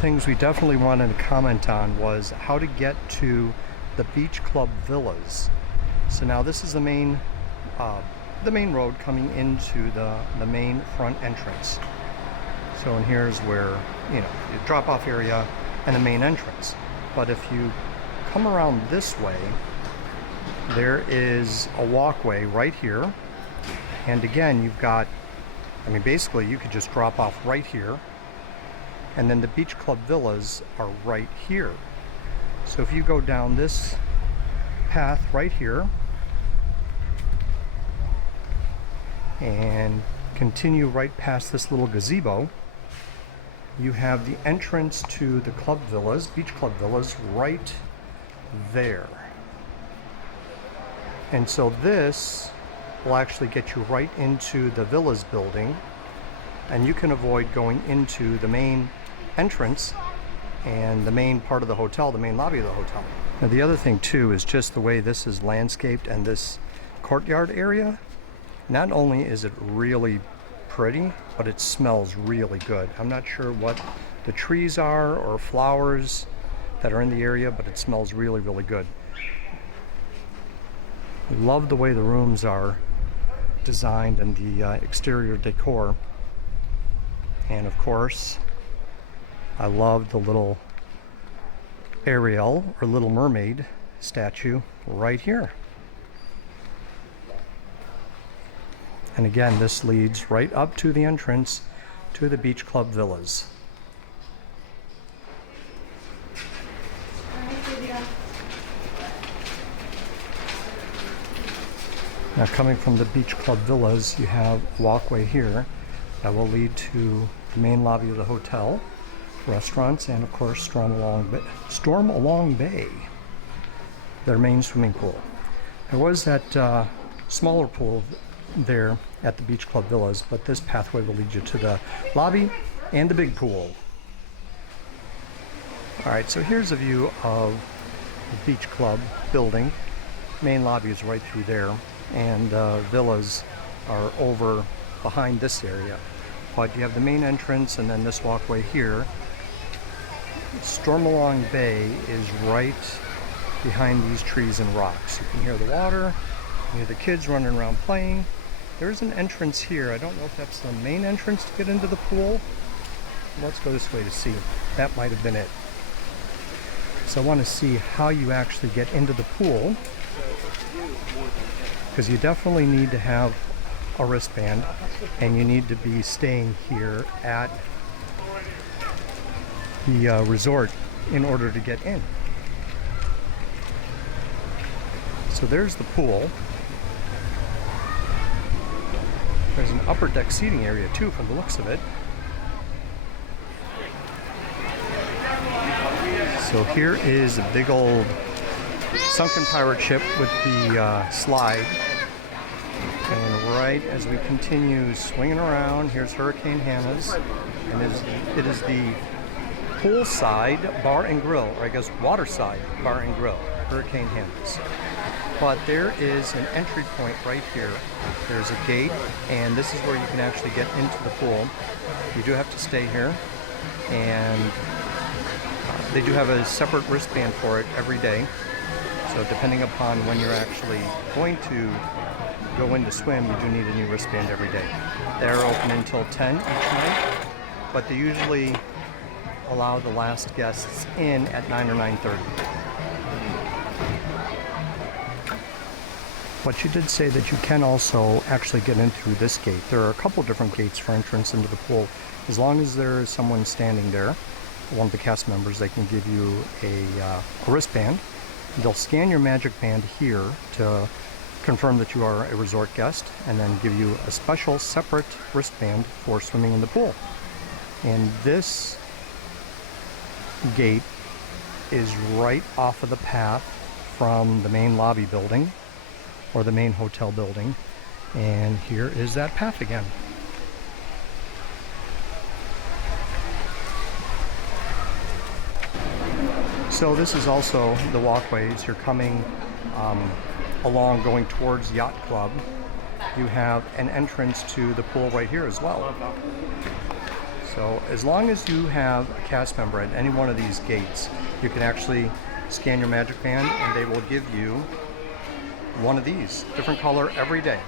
things we definitely wanted to comment on was how to get to the Beach Club Villas. So now this is the main road coming into the main front entrance. So and here's where, you know, the drop-off area and the main entrance. But if you come around this way, there is a walkway right here. And again, you've got, I mean, basically you could just drop off right here. And then the Beach Club Villas are right here. So if you go down this path right here and continue right past this little gazebo, you have the entrance to the Club Villas, Beach Club Villas, right there. And so this will actually get you right into the Villas building, and you can avoid going into the main entrance and the main part of the hotel, the main lobby of the hotel. Now the other thing too is just the way this is landscaped and this courtyard area. Not only is it really pretty, but it smells really good. I'm not sure what the trees are or flowers that are in the area, but it smells really, really good. Love the way the rooms are designed and the exterior decor. And of course, I love the little Ariel or Little Mermaid statue right here. And again, this leads right up to the entrance to the Beach Club Villas. Now coming from the Beach Club Villas, you have a walkway here that will lead to the main lobby of the hotel, restaurants, and of course Stormalong Bay, their main swimming pool. There was that smaller pool there at the Beach Club Villas, but this pathway will lead you to the lobby and the big pool. Alright, so here's a view of the Beach Club building. Main lobby is right through there, and villas are over behind this area. But you have the main entrance and then this walkway here. Stormalong Bay is right behind these trees and rocks. You can hear the water, you hear the kids running around playing. There's an entrance here. I don't know if that's the main entrance to get into the pool. Let's go this way to see. That might have been it. So I want to see how you actually get into the pool, because you definitely need to have a wristband and you need to be staying here at the resort in order to get in. So there's the pool. There's an upper deck seating area too from the looks of it. So here is a big old sunken pirate ship with the slide. And right as we continue swinging around, here's Hurricane Hannah's, and it is the poolside bar and grill, or I guess waterside bar and grill, Hurricane Hannah's. But there is an entry point right here. There's a gate, and this is where you can actually get into the pool. You do have to stay here, and they do have a separate wristband for it every day. So depending upon when you're actually going to go in to swim, you do need a new wristband every day. They're open until 10 each night, but they usually allow the last guests in at 9 or 9:30. But you did say that you can also actually get in through this gate. There are a couple different gates for entrance into the pool. As long as there is someone standing there, one of the cast members, they can give you a wristband. They'll scan your magic band here to confirm that you are a resort guest, and then give you a special separate wristband for swimming in the pool. And this gate is right off of the path from the main lobby building or the main hotel building, and here is that path again. So this is also the walkways. You're coming along going towards Yacht Club. You have an entrance to the pool right here as well. So as long as you have a cast member at any one of these gates, you can actually scan your Magic Band and they will give you one of these, different color every day.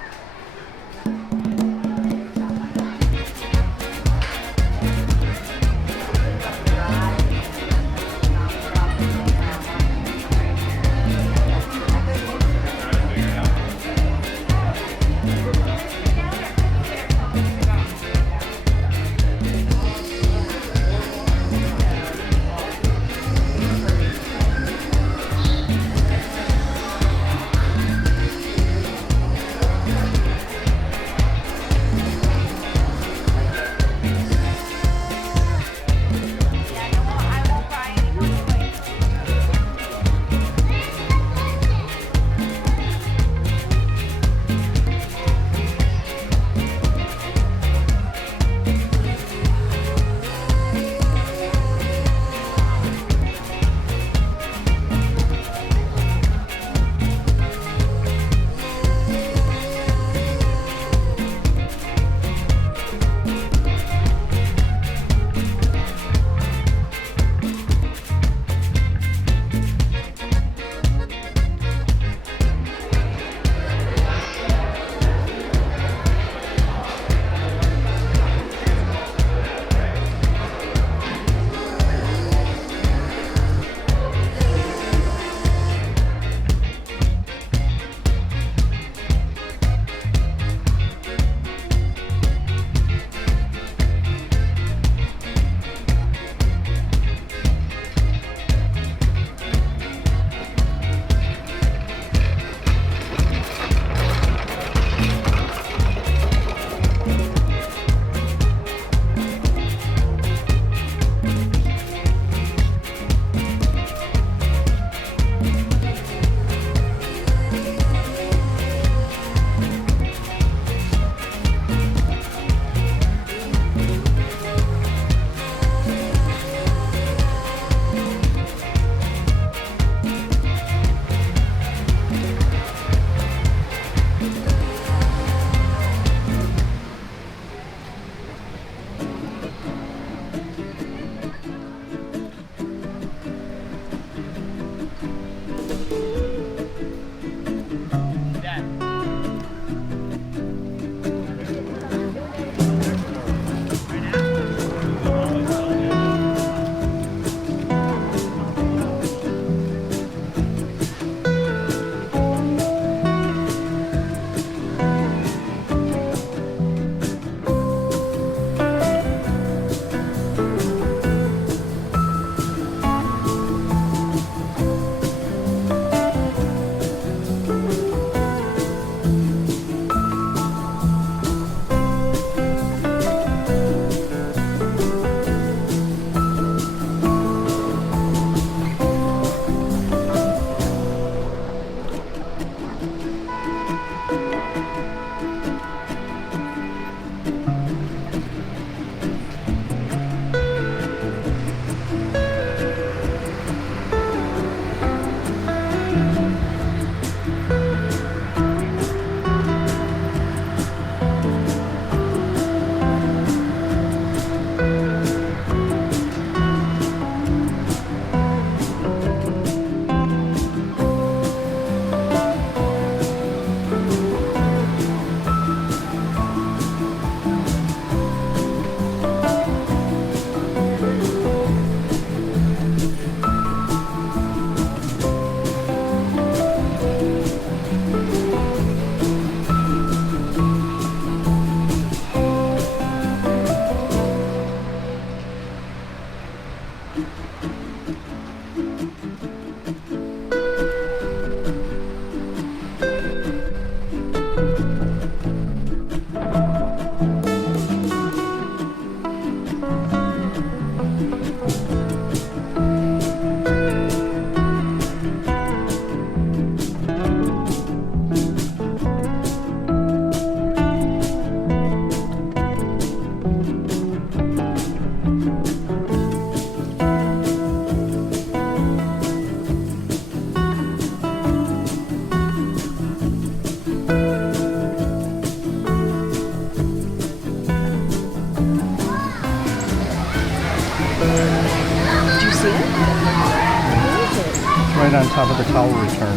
right on top of the tower return.